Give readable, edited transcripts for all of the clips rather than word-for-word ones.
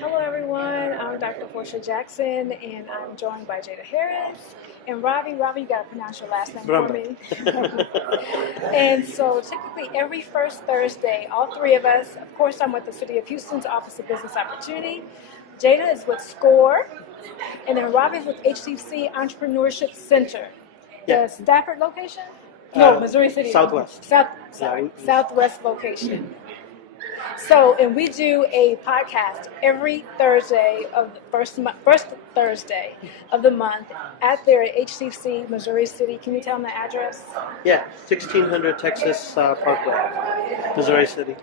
Hello everyone, I'm Dr. Porscha Jackson and I'm joined by Jada Harris and Ravi. Ravi, you got to pronounce your last name for me. And so typically every first Thursday, all three of us, of course I'm with the City of Houston's Office of Business Opportunity, Jada is with SCORE, and then Ravi is with HCC Entrepreneurship Center. The Stafford location? No, Missouri City. Southwest. Southwest location. So, and we do a podcast every Thursday of the first Thursday of the month at their HCC Missouri City. Can you tell them the address? Yeah, 1600 Texas Parkway, Missouri City.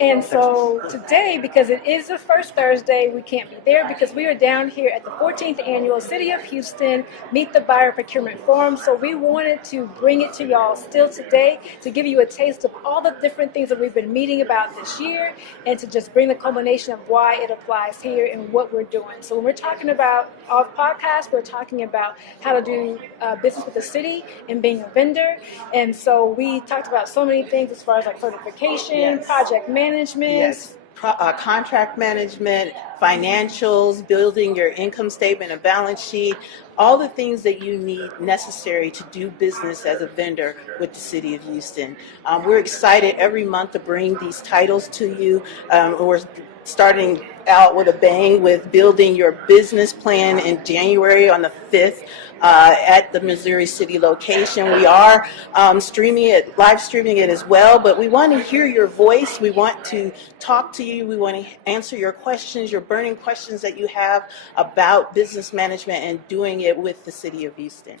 And so today, because it is the first Thursday, we can't be there because we are down here at the 14th Annual City of Houston Meet the Buyer Procurement Forum. So we wanted to bring it to y'all still today to give you a taste of all the different things that we've been meeting about this year and to just bring the culmination of why it applies here and what we're doing. So when we're talking about our podcast, we're talking about how to do business with the city and being a vendor. And so we talked about so many things as far as like certification, project management. Yes. Contract management, financials, building your income statement and balance sheet, all the things that you need necessary to do business as a vendor with the City of Houston. We're excited every month to bring these titles to you. We're starting out with a bang with building your business plan in January on the 5th at the Missouri City location. We are live streaming it as well, but we want to hear your voice. We want to talk to you. We want to answer your questions, your burning questions that you have about business management and doing it with the City of Houston.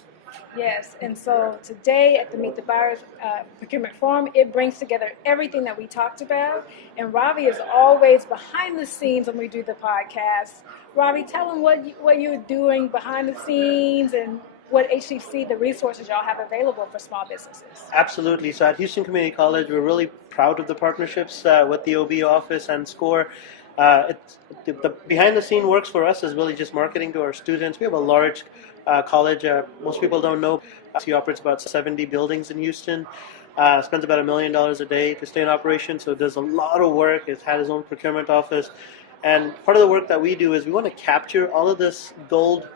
Yes, and so today at the Meet the Buyers Procurement Forum, it brings together everything that we talked about, and Ravi is always behind the scenes when we do the podcast. Ravi, tell them what you're doing behind the scenes and what HCC, the resources y'all have available for small businesses. Absolutely. So at Houston Community College, we're really proud of the partnerships with the OB office and SCORE. The behind the scene works for us is really just marketing to our students. We have a large college. Most people don't know. He operates about 70 buildings in Houston. Spends about $1 million a day to stay in operation. So does a lot of work. It's had his own procurement office. And part of the work that we do is we want to capture all of this gold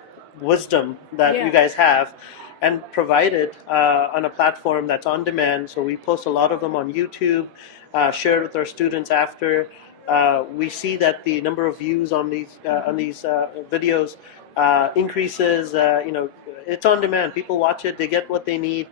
wisdom that you guys have and provide it on a platform that's on demand. So we post a lot of them on YouTube, share it with our students after. We see that the number of views on these videos increases. It's on demand. People watch it. They get what they need.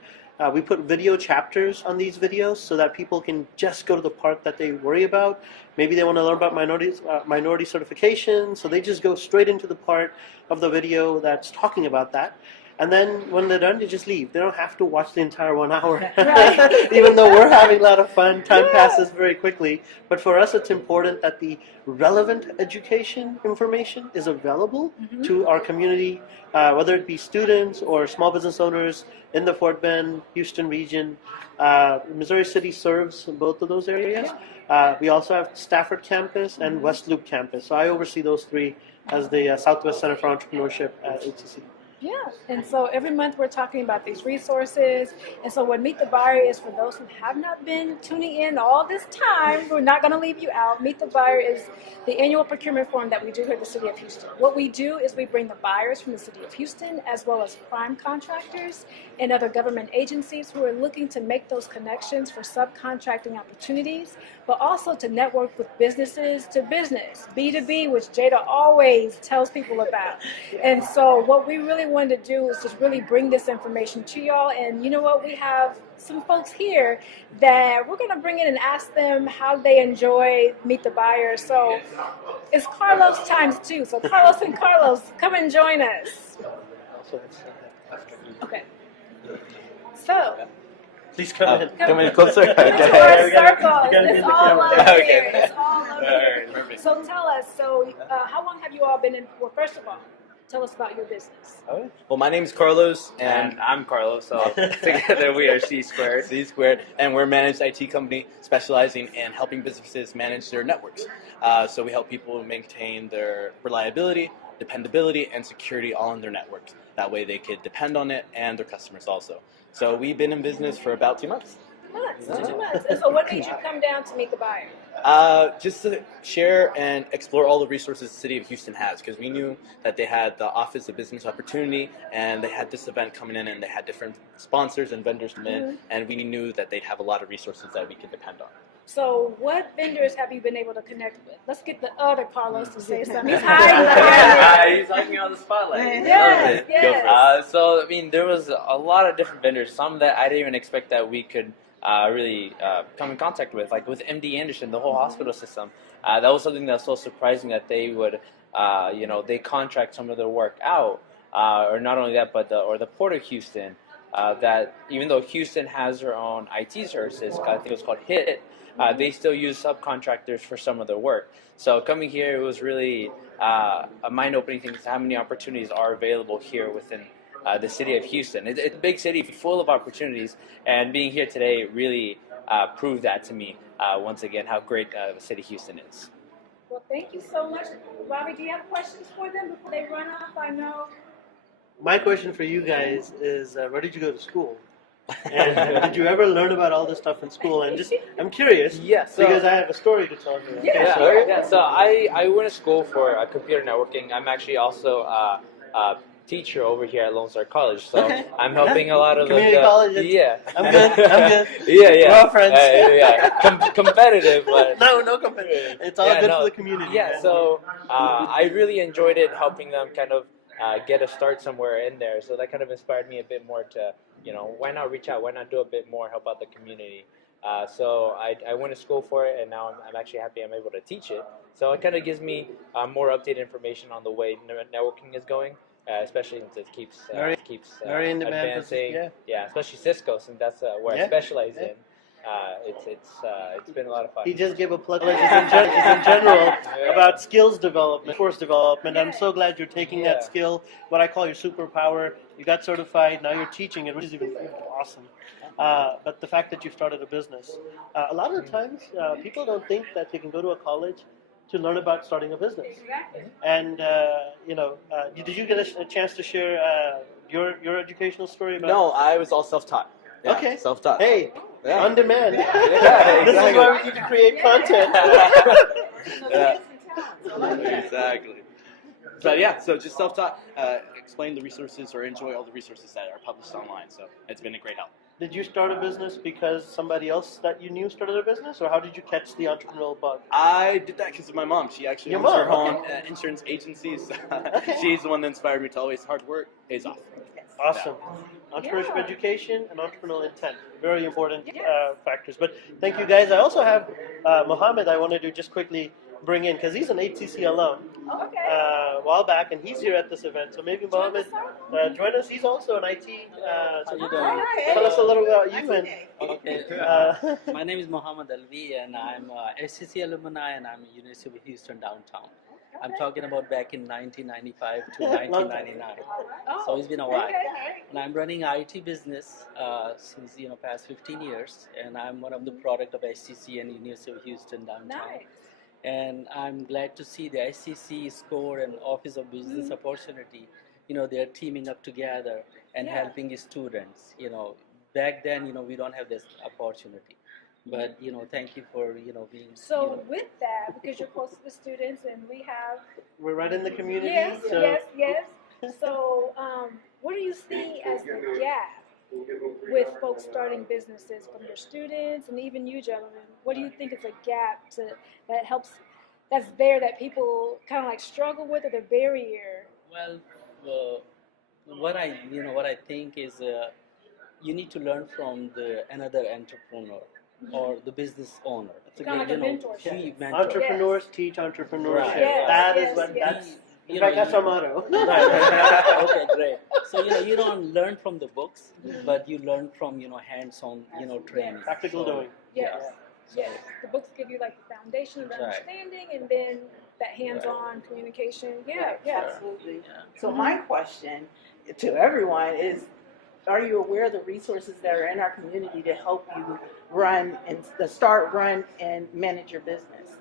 We put video chapters on these videos so that people can just go to the part that they worry about. Maybe they want to learn about minority certification, so they just go straight into the part of the video that's talking about that. And then when they're done, they just leave. They don't have to watch the entire 1 hour. Right. Even though we're having a lot of fun, time passes very quickly. But for us, it's important that the relevant education information is available to our community, whether it be students or small business owners in the Fort Bend, Houston region. Missouri City serves both of those areas. We also have Stafford campus and West Loop campus. So I oversee those three as the Southwest Center for Entrepreneurship at HCC. Yeah, and so every month we're talking about these resources. And so what Meet the Buyer is, for those who have not been tuning in all this time, we're not going to leave you out. Meet the Buyer is the annual procurement forum that we do here at the City of Houston. What we do is we bring the buyers from the City of Houston as well as prime contractors and other government agencies who are looking to make those connections for subcontracting opportunities, but also to network with businesses to business, B2B, which Jada always tells people about. And so what we really wanted to do is just really bring this information to y'all. And you know what? We have some folks here that we're going to bring in and ask them how they enjoy Meet the Buyer. So it's Carlos times 2. So Carlos and Carlos, come and join us. Okay. So please come in. Come in closer. It's our circle. It's all over here. Okay. It's all over here. Perfect. So tell us, how long have you all been in? Well, first of all, tell us about your business. Well, my name is Carlos, And I'm Carlos, so together we are C Squared. C Squared, and we're a managed IT company specializing in helping businesses manage their networks. So we help people maintain their reliability, dependability, and security all in their networks. That way they could depend on it and their customers also. So we've been in business for about 2 months. 2 months. And so what made you come down to Meet the Buyer? Just to share and explore all the resources the city of Houston has, because we knew that they had the Office of Business Opportunity, and they had this event coming in, and they had different sponsors and vendors come in, and we knew that they'd have a lot of resources that we could depend on. So what vendors have you been able to connect with? Let's get the other Carlos to say something. He's hiding. He's knocking on the spotlight. Yes, yes. So, I mean, there was a lot of different vendors, some that I didn't even expect that we could really come in contact with, like with MD Anderson, the whole hospital system. That was something that was so surprising that they would, they contract some of their work out, or not only that, but the Port of Houston, that even though Houston has their own IT services, I think it was called HIT, they still use subcontractors for some of their work. So coming here, it was really a mind-opening thing to how many opportunities are available here within the city of Houston. It's a big city full of opportunities, and being here today really proved that to me once again how great the city of Houston is. Well, thank you so much. Ravi, do you have questions for them before they run off? I know. My question for you guys is, where did you go to school? And did you ever learn about all this stuff in school? And just, I'm curious, because I have a story to tell you. Yeah. So I went to school for computer networking. I'm actually also a teacher over here at Lone Star College, so I'm helping a lot of community college. Yeah, I'm good. Yeah. We're all friends. Competitive, but no competitive. It's all good for the community. Yeah, man. so I really enjoyed it, helping them kind of get a start somewhere in there. So that kind of inspired me a bit more to, why not reach out? Why not do a bit more, help out the community? So I went to school for it, and now I'm actually happy I'm able to teach it. So it kind of gives me more updated information on the way networking is going. Especially since it keeps very in demand. Advancing. Yeah, especially Cisco, since that's where I specialize in. It's been a lot of fun. He just gave a plug in general about skills development, course development. I'm so glad you're taking that skill, what I call your superpower. You got certified, now you're teaching it, which is even awesome. But the fact that you started a business, a lot of the times people don't think that they can go to a college to learn about starting a business. Exactly. And did you get a chance to share your educational story about? No, I was all self-taught. Yeah, Okay. Self-taught. Hey, on demand. Yeah, This is why we need to create content. Exactly. But yeah, so just self-taught, explain the resources or enjoy all the resources that are published online. So it's been a great help. Did you start a business because somebody else that you knew started a business, or how did you catch the entrepreneurial bug? I did that because of my mom. She actually owns her own insurance agency. So she's the one that inspired me to always hard work pays off. Awesome. Entrepreneurship education and entrepreneurial intent. Very important factors. But thank you, guys. I also have Mohammed I wanted to just quickly bring in, because he's an HCC alum a while back, and he's here at this event. So maybe Mohammed, join us. He's also an IT. So tell us a little about you. My name is Mohammed Alvi, and I'm a HCC alumni, and I'm at University of Houston downtown. I'm talking about back in 1995 to 1999. So it's been a while. And I'm running IT business since past 15 years, and I'm one of the product of HCC and University of Houston downtown. And I'm glad to see the HCC SCORE and Office of Business Opportunity, they're teaming up together and helping the students. Back then, we don't have this opportunity. But, thank you for, being... So with that, because you're close to the students and we're right in the community. Yes. So what do you see as the gap with folks starting businesses, from your students and even you gentlemen? What do you think is a gap that's there that people kind of like struggle with, or the barrier? Well, what I think is you need to learn from another entrepreneur or the business owner. It's kind of like a mentorship. Entrepreneurs teach entrepreneurship. Right. That is what in fact, that's our motto. Okay, great. So you don't learn from the books, but you learn from hands-on training. Practical doing. Yes. The books give you like the foundation of understanding, and then that hands-on communication. Absolutely. So my question to everyone is, are you aware of the resources that are in our community to help you run and manage your business?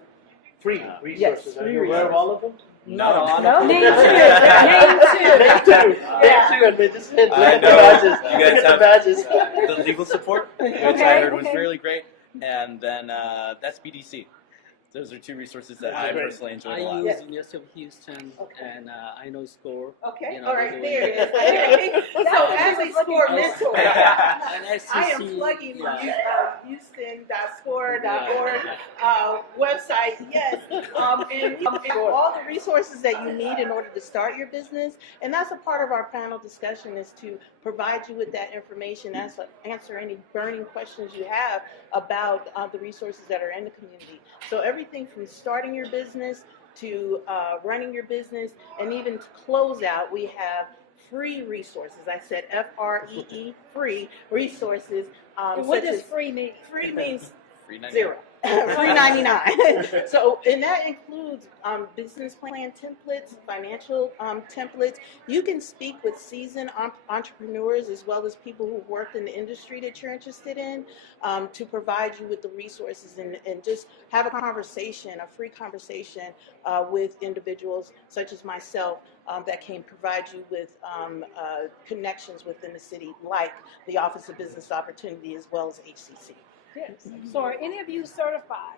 Free resources. Yes, Are you aware of all of them? No. Name two. And they just hit I the know. badges. You guys Look at have the badges. the legal support, which I heard was really great. And then that's BDC. those are two resources that That's I great. personally enjoy I a lot. use Yes. University of Houston, Okay. and I know SCORE. Okay, You know, all they're right, doing there it it. is. So as a SCORE mentor, And I am HCC, plugging yeah. Houston.score.org website, yes, and all the resources that you need in order to start your business. And that's a part of our panel discussion, is to provide you with that information, answer any burning questions you have about the resources that are in the community. So everything from starting your business to running your business, and even to close out, we have free resources. I said FREE, free resources. And what such does as- free mean? Free means Free 99. zero. Free 99. So, and that includes business plan templates, financial templates. You can speak with seasoned entrepreneurs as well as people who've worked in the industry that you're interested in, to provide you with the resources, and just have a conversation, a free conversation with individuals such as myself, that can provide you with connections within the city, like the Office of Business Opportunity as well as HCC. Yes. So are any of you certified?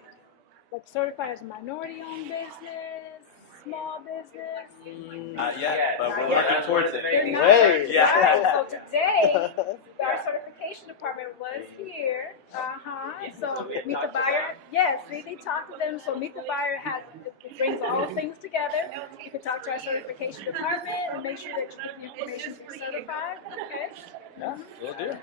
Like certified as minority-owned business, small business? Not yet, but we're Not yet. working towards They're it. not. Hey. Yeah. Right. So today, our certification department was here. So Meet the Buyer. Yes, they talked to them. So Meet the Buyer it brings all things together. You can talk to our certification department and make sure that you get the information to be certified. Okay. Yeah, we'll do.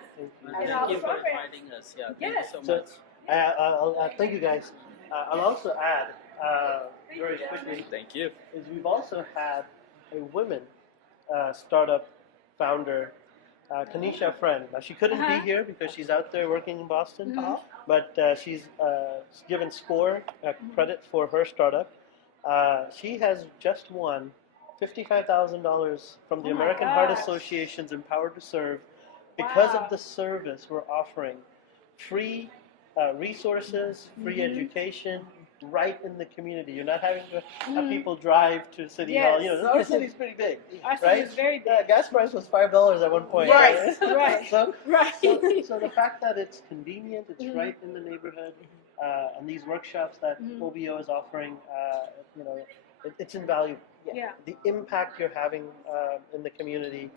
And all Thank the you for program. inviting us. Yeah, thank Yes. you so So, much. thank you guys. I'll also add, very quickly, Thank you. is we've also had a women startup founder, Kanisha Friend. Now, she couldn't be here because she's out there working in Boston, but she's given SCORE credit for her startup. She has just won $55,000 from the Oh my American Heart gosh. Association's Empowered to Serve because Wow. of the service we're offering. Free resources, free education, right in the community. You're not having to have people drive to City Hall. You know, our city's pretty big, Our city right? is very big. Gas price was $5 at one point. Right, right. So, Right. so the fact that it's convenient, it's right in the neighborhood, and these workshops that OBO is offering, you know, it's invaluable. Yeah. The impact you're having in the community,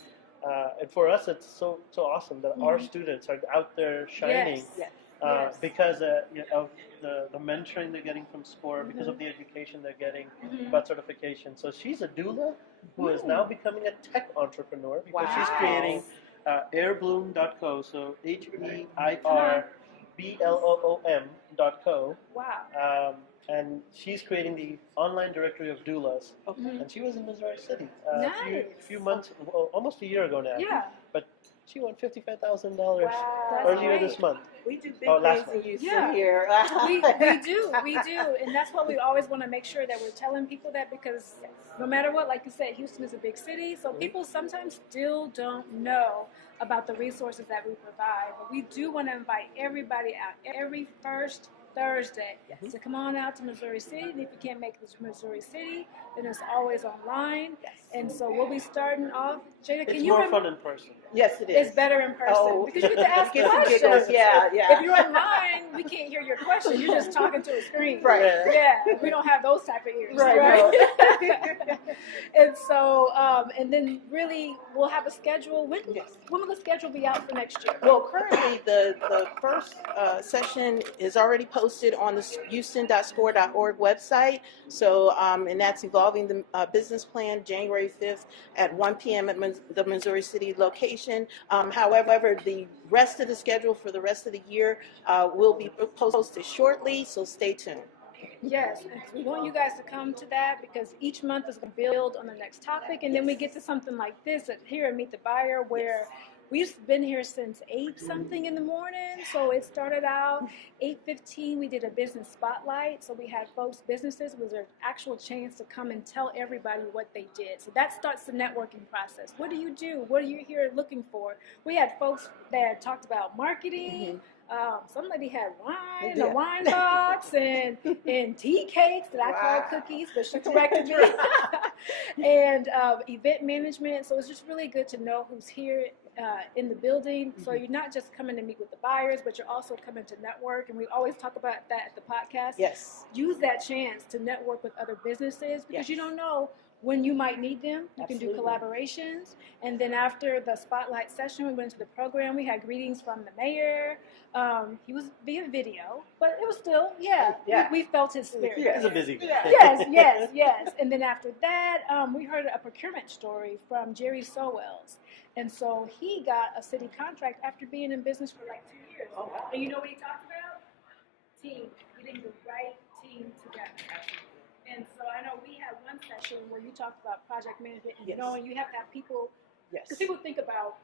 and for us, it's so awesome that our students are out there shining. Yes. Yes. Yes. Because of the mentoring they're getting from SCORE, because of the education they're getting about certification. So she's a doula who is now becoming a tech entrepreneur because she's Wow. creating airbloom.co, so HEIRBLOOM.co. Wow. And she's creating the online directory of doulas. And she was in Missouri City a few months, well, almost a year ago now. Yeah. But she won $55,000 Wow. earlier That's this month. We do big last things in Houston Yeah. here. we do, and that's why we always want to make sure that we're telling people that, because no matter what, like you said, Houston is a big city, so people sometimes still don't know about the resources that we provide. But we do want to invite everybody out every first Thursday to come on out to Missouri City. And if you can't make it to Missouri City, then it's always online. And so we'll be starting off. Jada, can It's you more fun in person. Yes, it is. It's better in person Oh. because you get to ask Get some questions. giggles. Yeah, yeah. If you're online, we can't hear your question. You're just talking to a screen. Right. Yeah. We don't have those type of ears. Right, And so, and then really, we'll have a schedule. When will the schedule be out for next year? Well, currently the first session is already posted on the Houston.score.org website. So, and that's involving the business plan, January 5th at 1 p.m. at the Missouri City location. However, the rest of the schedule for the rest of the year will be posted shortly, so stay tuned. Yes, and we want you guys to come to that because each month is going to build on the next topic, and then we get to something like this here at Meet the Buyer, where we've been here since 8-something in the morning. So it started out 8:15. We did a business spotlight, so we had businesses with an actual chance to come and tell everybody what they did. So that starts the networking process. What do you do? What are you here looking for? We had folks that talked about marketing. Some lady had wine, a wine box, and tea cakes that I call cookies, but she corrected me. And event management. So it's just really good to know who's here in the building. So you're not just coming to meet with the buyers, but you're also coming to network. And we always talk about that at the podcast. Yes. Use that chance to network with other businesses because you don't know when you might need them. You can do collaborations. And then after the spotlight session, we went to the program. We had greetings from the mayor. He was via video, but it was still, we felt his spirit. Yeah, he's a busy guy. Yes. And then after that, we heard a procurement story from Jerry Sowells. And so he got a city contract after being in business for like 2 years. Oh, wow. And you know what he talked about? Team, getting the right team together. And so I know we had one session where you talked about project management and knowing you have to have people, because people think about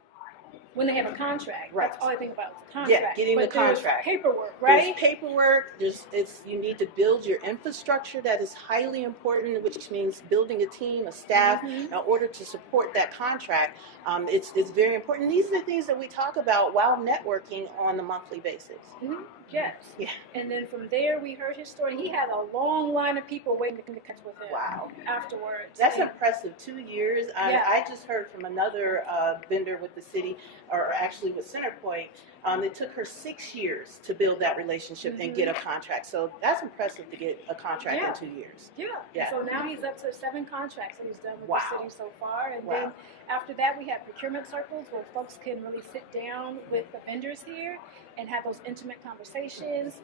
when they have a contract, that's all they think about is contract. Yeah, getting the contract. Paperwork, right? There's paperwork. You need to build your infrastructure. That is highly important, which means building a team, a staff, in order to support that contract. It's very important. These are the things that we talk about while networking on a monthly basis. Mm-hmm. Yes. Yeah. And then from there, we heard his story. He had a long line of people waiting to catch with him. Wow. Afterwards. That's impressive. 2 years. I just heard from another vendor with the city, or actually with CenterPoint. It took her 6 years to build that relationship and get a contract. So that's impressive to get a contract in 2 years. Yeah. So now he's up to 7 contracts that he's done with the city so far. And then after that, we have procurement circles where folks can really sit down with the vendors here and have those intimate conversations,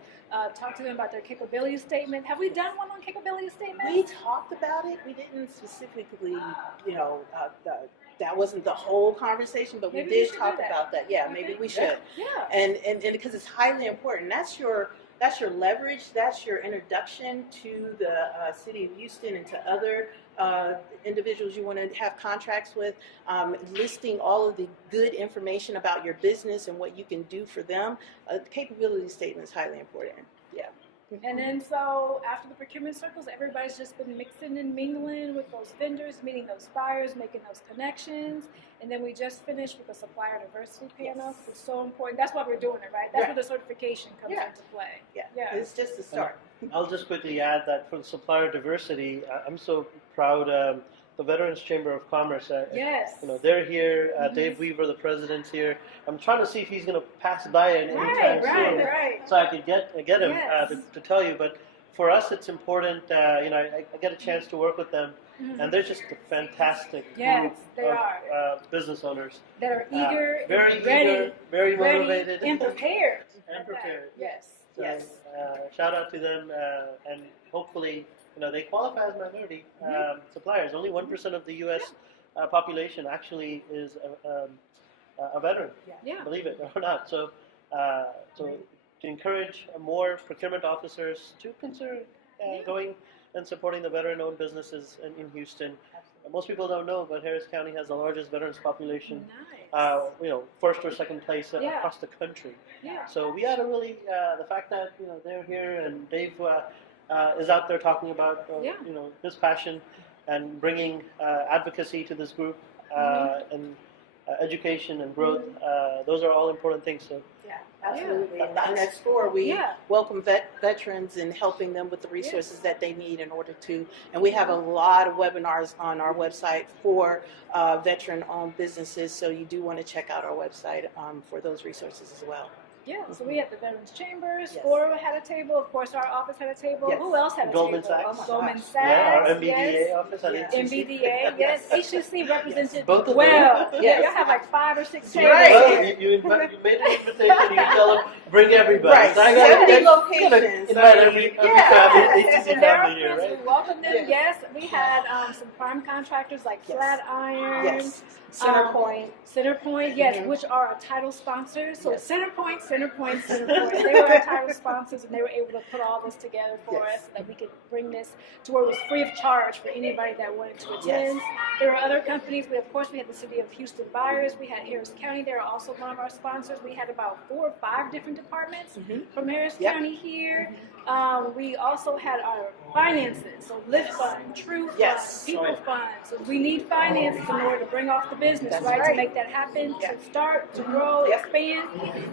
talk to them about their capability statement. Have we done one on capability statement? We talked about it. We didn't specifically, that wasn't the whole conversation, but Maybe we did talk about that. Yeah, Okay. maybe we should. Yeah. And because it's highly important. That's your leverage. That's your introduction to the city of Houston and to other individuals you want to have contracts with, listing all of the good information about your business and what you can do for them. The capability statement is highly important. Yeah. And then so after the procurement circles, everybody's just been mixing and mingling with those vendors, meeting those buyers, making those connections. And then we just finished with the supplier diversity panel. It's so important. That's why we're doing it, right? That's where the certification comes into play. Yeah. It's just a start. I'll just quickly add that for the supplier diversity, I'm so proud. The Veterans Chamber of Commerce. They're here. Dave Weaver, the president's here. I'm trying to see if he's going to pass by anytime soon, so I could get him to tell you. But for us, it's important. I get a chance to work with them, and they're just a fantastic group of business owners that are eager, very ready, eager, very motivated, and prepared. So, shout out to them, and hopefully, they qualify as minority suppliers. Only 1% of the U.S. Population actually is a veteran. Believe it or not. So to encourage more procurement officers to consider going and supporting the veteran-owned businesses in Houston. Most people don't know, but Harris County has the largest veterans population. First or second place across the country. So we had a really the fact that they're here and Dave is out there talking about his passion and bringing advocacy to this group and education and growth. Those are all important things. So. Absolutely. And on that score, we welcome veterans and helping them with the resources that they need in order to. And we have a lot of webinars on our website for veteran-owned businesses, so you do want to check out our website for those resources as well. So we had the Veterans Chambers, SCORE had a table, of course our office had a table. Who else had a Goldman table? Sachs. Goldman Sachs. Our MBDA office at HCC. MBDA, HCC represented Both of well. them. Y'all have like 5 or 6 tables. Well, you made an invitation, you tell them, bring everybody. Right, So 70 locations. Invite every family, HCC family here, right? We welcomed them, we had some prime contractors like Flatiron. Centerpoint, which are our title sponsors. So Centerpoint. They were our title sponsors, and they were able to put all this together for us, that we could bring this to where it was free of charge for anybody that wanted to attend. There were other companies. We had the City of Houston buyers. We had Harris County. They were also one of our sponsors. We had about 4 or 5 different departments from Harris County here. We also had our finances, so Lift Fund, True Fund, People Fund. So we need finances in order to bring off the business, right? To make that happen, to start, to grow, expand.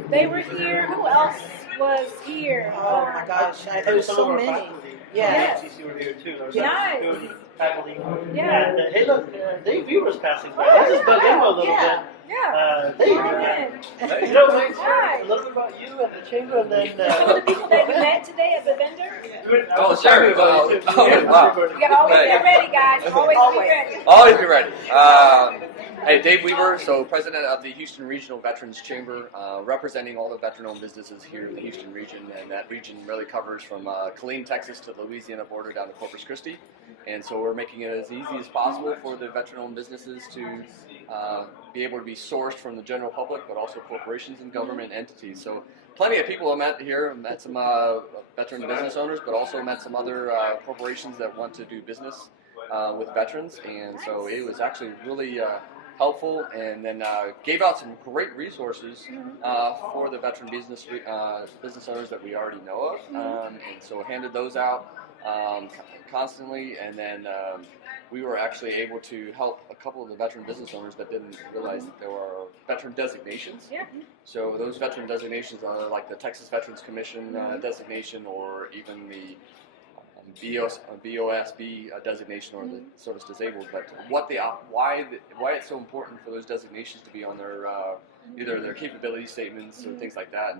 They were here. Who else was here? Oh my gosh, there were so many. HCC were here too. There was faculty. And hey, look, Dave Weaver's passing by. Let's just bug him a little bit. Yeah. Dave, you know, Hi. a little bit about you and the chamber, and then Some of the people that you met today as a vendor. Oh, sorry. About you too. Oh, wow. You gotta always be ready, guys. Always be ready. Always be ready. Hey, Dave Weaver, so president of the Houston Regional Veterans Chamber, representing all the veteran-owned businesses here in the Houston region, and that region really covers from Killeen, Texas to the Louisiana border down to Corpus Christi. And so we're making it as easy as possible for the veteran-owned businesses to be able to be sourced from the general public, but also corporations and government entities. So plenty of people I met here, met some veteran business owners, but also met some other corporations that want to do business with veterans. And so it was actually really helpful, and then gave out some great resources for the veteran business owners that we already know of, and so handed those out constantly, and then we were actually able to help a couple of the veteran business owners that didn't realize that there were veteran designations. Yeah. So those veteran designations are like the Texas Veterans Commission designation, or even the BOSB designation, or the service disabled. But why it's so important for those designations to be on their either their capability statements or things like that,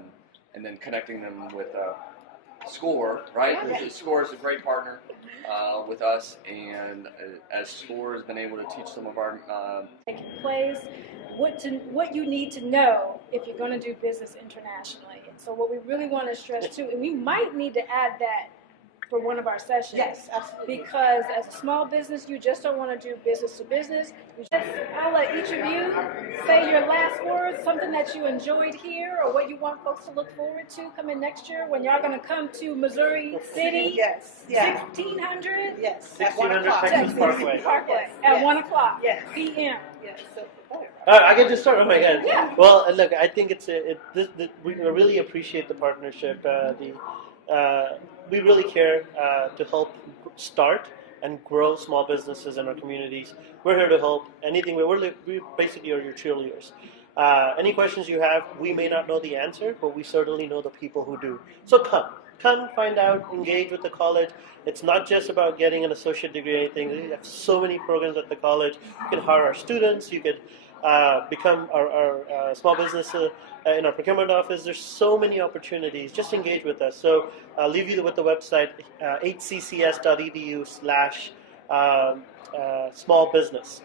and then connecting them with SCORE, right? SCORE is a great partner with us, and as SCORE has been able to teach some of our Taking place, what you need to know if you're going to do business internationally. And so what we really want to stress too, and we might need to add that for one of our sessions. Yes, absolutely. Because as a small business, you just don't want to do business to business. I'll let each of you say your last words, something that you enjoyed here, or what you want folks to look forward to coming next year when y'all going to come to Missouri City. Yes. Yeah. 1600. Yes. 1600 Texas Parkway. At Yes. 1 o'clock Yes. p.m. Yes. I get to start. Oh my God. Yeah. Well, look, I think we really appreciate the partnership. We really care to help start and grow small businesses in our communities. We're here to help. Anything we basically are your cheerleaders. Any questions you have, we may not know the answer, but we certainly know the people who do. So come find out, engage with the college. It's not just about getting an associate degree or anything. We have so many programs at the college. You can hire our students. You could become our small business in our procurement office. There's so many opportunities. Just engage with us. So I'll leave you with the website, hccs.edu /small business.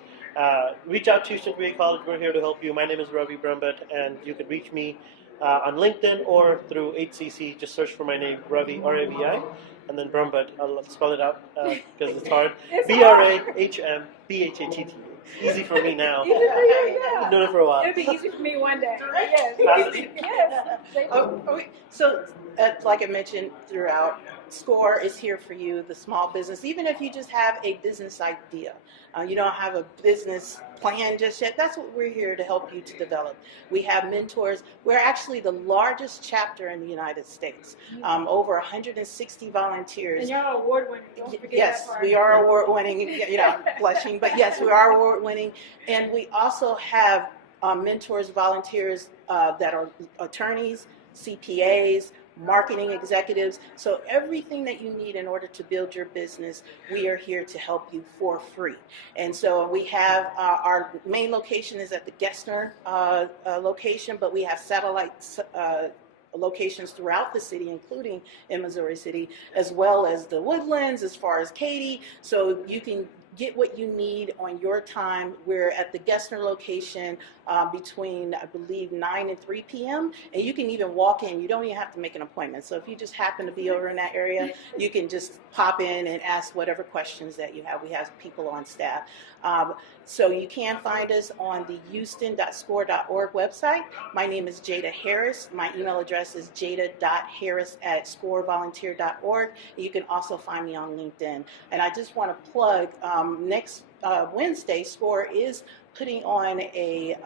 Reach out to Houston Community College. We're here to help you. My name is Ravi Brahmbhatt, and you could reach me on LinkedIn or through HCC. Just search for my name, Ravi, R-A-V-I, and then Brahmbhatt. I'll spell it out because it's hard. B-R-A-H-M-B-H-A-T-T. Easy for me now. Easy for you, yeah. I've been doing it for a while. It'll be easy for me one day. Yes. So, like I mentioned throughout, SCORE is here for you, the small business. Even if you just have a business idea, you don't have a business plan just yet, that's what we're here to help you to develop. We have mentors. We're actually the largest chapter in the United States. Over 160 volunteers. And y'all award-winning. Don't forget Yes, that part. we are award-winning, blushing, but yes, we are award-winning. And we also have mentors, volunteers that are attorneys, CPAs, marketing executives. So everything that you need in order to build your business, we are here to help you for free. And so we have our main location is at the Gessner location, but we have satellite locations throughout the city, including in Missouri City, as well as the Woodlands, as far as Katy. So you can get what you need on your time. We're at the Gessner location between, I believe, 9 and 3 p.m. And you can even walk in. You don't even have to make an appointment. So if you just happen to be over in that area, you can just pop in and ask whatever questions that you have. We have people on staff. So you can find us on the houston.score.org website. My name is Jada Harris. My email address is jada.harris@scorevolunteer.org. You can also find me on LinkedIn. And I just want to plug, next Wednesday, SCORE is putting on a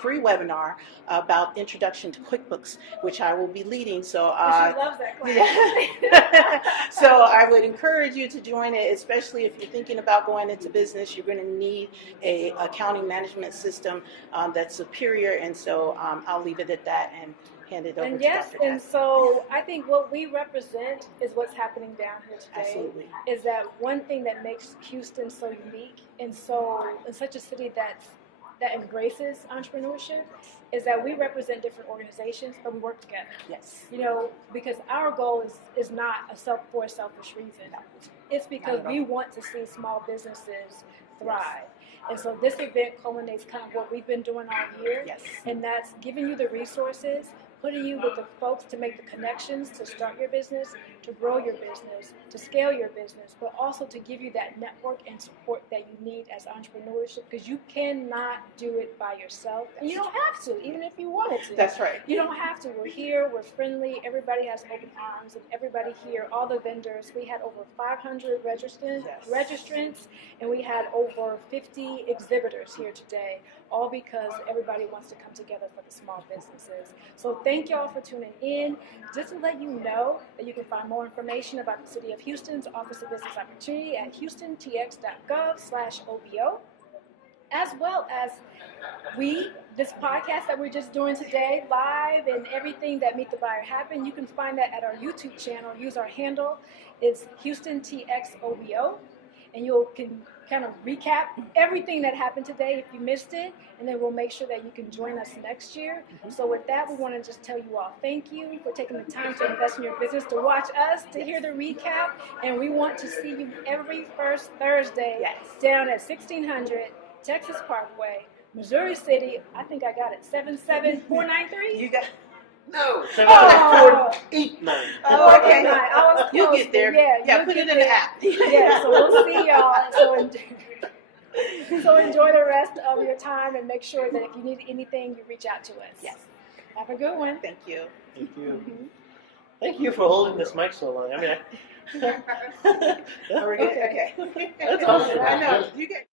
free webinar about introduction to QuickBooks, which I will be leading. So She loves that class. So I would encourage you to join it, especially if you're thinking about going into business. You're going to need a accounting management system that's superior, and so I'll leave it at that and hand it over And to yes, Dr. and so I think what we represent is what's happening down here today. Absolutely. Is that one thing that makes Houston so unique and so in such a city that embraces entrepreneurship is that we represent different organizations, but we work together. Yes. You know, because our goal is not for a selfish reason. It's because we want to see small businesses thrive. And so this event culminates kind of what we've been doing all year. Yes. And that's giving you the resources, putting you with the folks to make the connections to start your business, to grow your business, to scale your business, but also to give you that network and support that you need as entrepreneurship, because you cannot do it by yourself. And you don't have to, even if you wanted to. That's right. You don't have to. We're here, we're friendly, everybody has open arms, and everybody here, all the vendors, we had over 500 registrants, and we had over 50 exhibitors here today, all because everybody wants to come together for the small businesses. So thank y'all for tuning in. Just to let you know that you can find more information about the City of Houston's Office of Business Opportunity at houstontx.gov/OBO, as well as this podcast that we're just doing today, live, and everything that Meet the Buyer happened. You can find that at our YouTube channel. Use our handle. It's HoustonTXOBO. And you can kind of recap everything that happened today if you missed it, and then we'll make sure that you can join us next year. So with that, we want to just tell you all thank you for taking the time to invest in your business, to watch us, to hear the recap, and we want to see you every first Thursday down at 1600 Texas Parkway, Missouri City. I think I got it, 77493? You got No. 77489. Oh, okay. I was close, You'll get there. Yeah, Put it in the app. Yeah, so we'll see y'all. So enjoy the rest of your time, and make sure that if you need anything, you reach out to us. Yes. Have a good one. Thank you. Thank you. Thank you for holding this mic so long. I mean, Are we good? Okay. That's awesome. I know. You get.